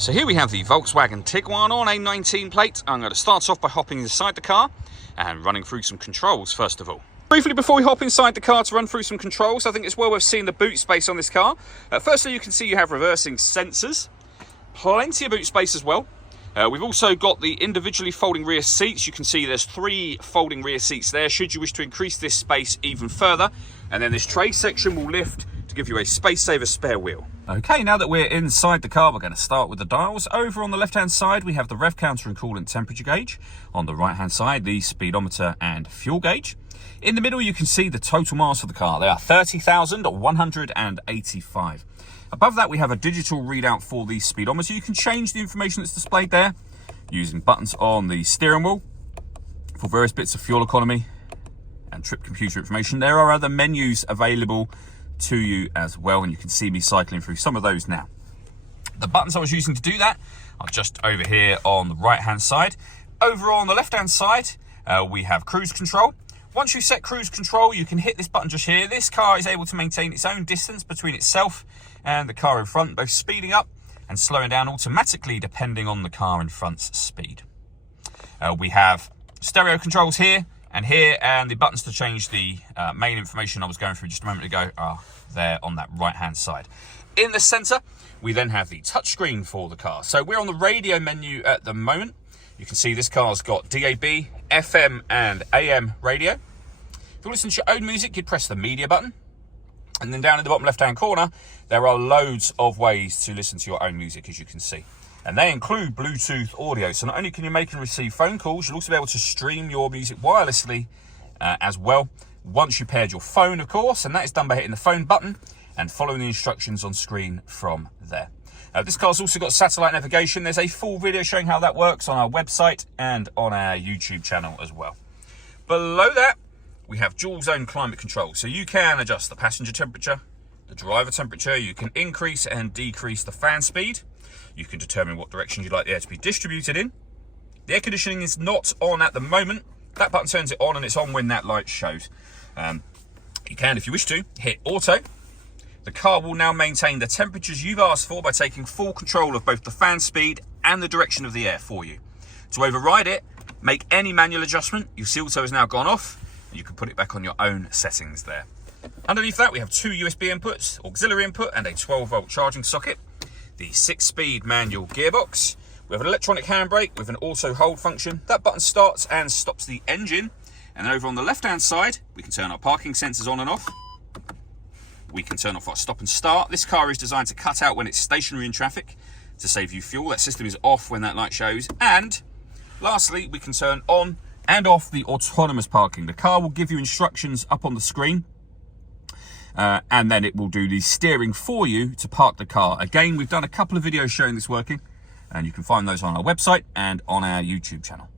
So here we have the Volkswagen Tiguan on a 19 plate. I'm going to start off by hopping inside the car and running through some controls first of all. Briefly before we hop inside the car to run through some controls, I think it's well worth seeing the boot space on this car. Firstly, you can see you have reversing sensors, plenty of boot space as well. We've also got the individually folding rear seats. You can see there's 3 folding rear seats there should you wish to increase this space even further. And then this tray section will lift to give you a space saver spare wheel. Okay, now that we're inside the car, we're going to start with the dials. Over on the left hand side we have the rev counter and coolant temperature gauge. On the right hand side the speedometer and fuel gauge. In the middle you can see the total miles for the car. They are 30,185. Above that we have a digital readout for the speedometer. You can change the information that's displayed there using buttons on the steering wheel for various bits of fuel economy and trip computer information. There are other menus available to you as well, and you can see me cycling through some of those now. The buttons I was using to do that are just over here on the right hand side. Over on the left hand side we have cruise control. Once you set cruise control you can hit this button just here. This car is able to maintain its own distance between itself and the car in front, both speeding up and slowing down automatically depending on the car in front's speed. We have stereo controls here and here, and the buttons to change the main information I was going through just a moment ago are there on that right hand side. In the center we then have the touchscreen for the car. So we're on the radio menu at the moment. You can see this car's got DAB, FM and AM radio. If you listen to your own music you'd press the media button, and then down in the bottom left hand corner there are loads of ways to listen to your own music, as you can see. And they include Bluetooth audio. So not only can you make and receive phone calls, you'll also be able to stream your music wirelessly as well. Once you paired your phone, of course, and that is done by hitting the phone button and following the instructions on screen from there. This car's also got satellite navigation. There's a full video showing how that works on our website and on our YouTube channel as well. Below that, we have dual zone climate control. So you can adjust the passenger temperature, the driver temperature. You can increase and decrease the fan speed. You can determine what direction you'd like the air to be distributed in. The air conditioning is not on at the moment. That button turns it on and it's on when that light shows. You can, if you wish to, hit auto. The car will now maintain the temperatures you've asked for by taking full control of both the fan speed and the direction of the air for you. To override it, make any manual adjustment. You'll see auto has now gone off. You can put it back on your own settings there. Underneath that we have 2 USB inputs, auxiliary input and a 12-volt charging socket. The 6-speed manual gearbox. We have an electronic handbrake with an auto hold function. That button starts and stops the engine. And then over on the left hand side we can turn our parking sensors on and off. We can turn off our stop and start. This car is designed to cut out when it's stationary in traffic to save you fuel. That system is off when that light shows. And lastly we can turn on and off the autonomous parking. The car will give you instructions up on the screen and then it will do the steering for you to park the car. Again, we've done a couple of videos showing this working and you can find those on our website and on our YouTube channel.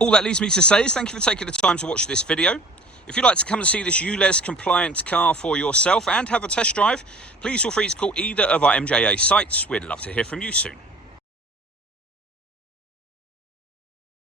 All that leaves me to say is thank you for taking the time to watch this video. If you'd like to come and see this ULEZ compliant car for yourself and have a test drive, please feel free to call either of our MJA sites. We'd love to hear from you soon.